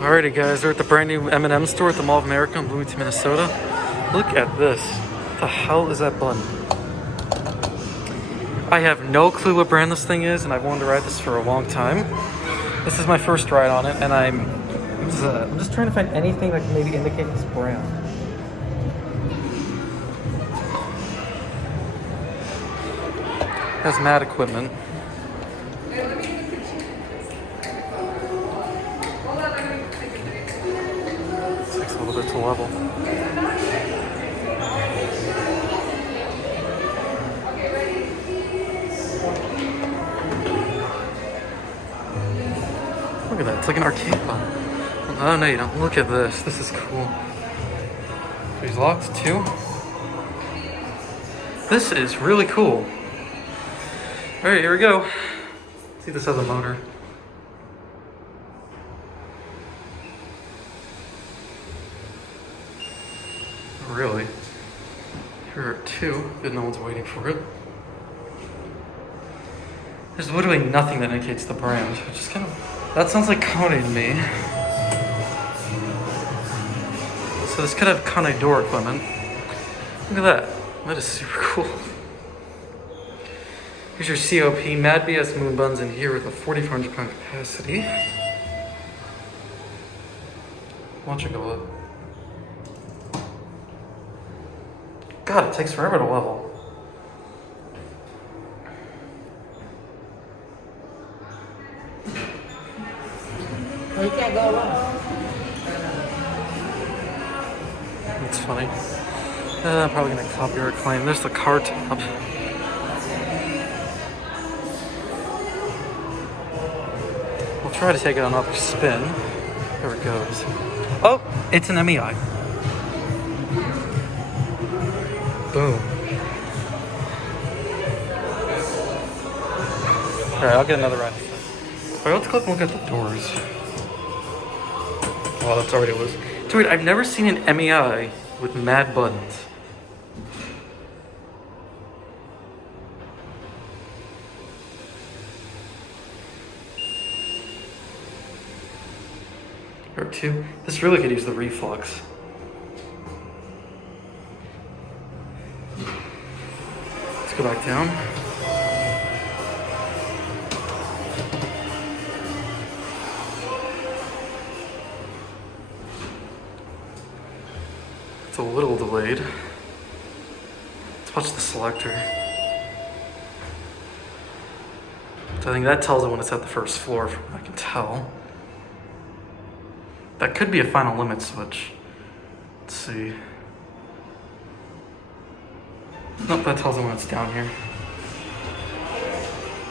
Alrighty guys, we're at the brand new M&M store at the Mall of America in Bloomington, Minnesota. Look at this. What the hell is that bun? I have no clue what brand this thing is, and I've wanted to ride this for a long time. This is my first ride on it, and I'm just trying to find anything that can maybe indicate this brand. It has mad equipment. Takes a little bit to level. Look at that, it's like an arcade button. Oh no, you don't. Look at this. This is cool. He's locked too. This is really cool. Alright, here we go. See if this has a motor. Really? Here are two, but no one's waiting for it. There's literally nothing that indicates the brand, which is kind of... That sounds like Kone to me. So this could have Kone door equipment. Look at that. That is super cool. Here's your COP, Mad BS moon buns in here with a 4,400 pound capacity. Watch it go up. God, it takes forever to level. You can't go wrong. That's funny. I'm probably gonna copyright claim. There's the car top. We'll try to take it on another spin. There it goes. Oh, it's an MEI. Boom. Alright, I'll get another ride. Alright, let's go up and look at the doors. Oh, that's already was. Dude, I've never seen an MEI with mad buttons. Or two. This really could use the reflux. Let's go back down. It's a little delayed. Let's watch the selector. So I think that tells it when it's at the first floor, from what I can tell. That could be a final limit switch. Let's see. Nope, that tells it when it's down here.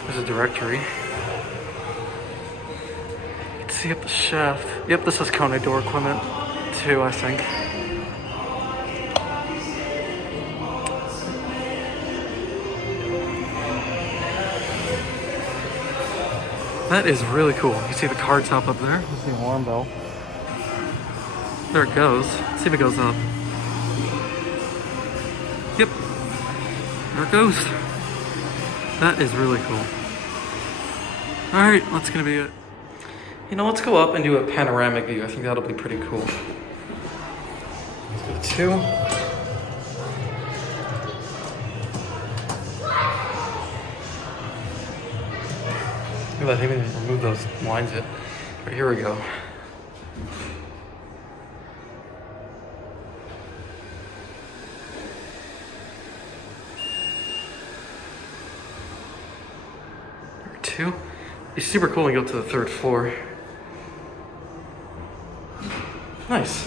There's a directory. You can see up the shaft. Yep, this is Kone door equipment too, I think. That is really cool. You see the car top up there? There's the alarm bell. There it goes. Let's see if it goes up. Yep. There it goes. That is really cool. Alright, that's gonna be it. You know, let's go up and do a panoramic view. I think that'll be pretty cool. Let's go to two. Look at that, I didn't even remove those lines yet. Right, here we go. Two. It's super cool when you go to the third floor. Nice.